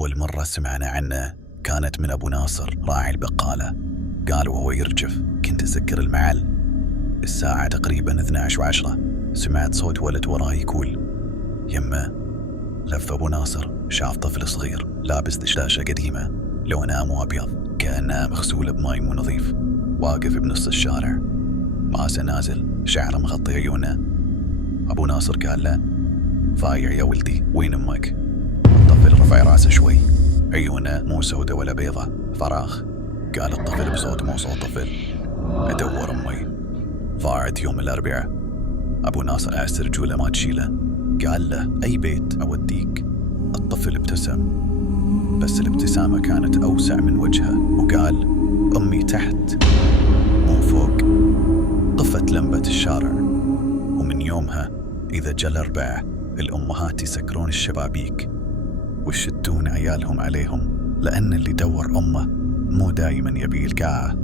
أول مرة سمعنا عنه كانت من أبو ناصر راعي البقالة. قال وهو يرجف كنت أسكر المحل، الساعة تقريبا 12:10، سمعت صوت ولد وراي يقول يمه. لف أبو ناصر شاف طفل صغير لابس دشداشة قديمة لونها مو أبيض كأنها مغسولة بماي مو نظيف، واقف بنص الشارع، راسه نازل، شعره مغطي عيونه. أبو ناصر قال له فايع يا ولدي، وين أمك؟ الطفل رفع راسه شوي، عيونه مو سودة ولا بيضة، فراغ. قال الطفل بصوت مو صوت طفل أدور أمي، ضاعت يوم الأربعاء. أبو ناصر أعس رجوله ما تشيله، قال له أي بيت أوديك؟ الطفل ابتسم، بس الابتسامة كانت أوسع من وجهه، وقال أمي تحت مو فوق. طفت لمبة الشارع، ومن يومها إذا جاء الأربعاء الأمهات يسكرون الشبابيك ويشدون عيالهم عليهم، لأن اللي دور أمه مو دايما يبي يلقاها.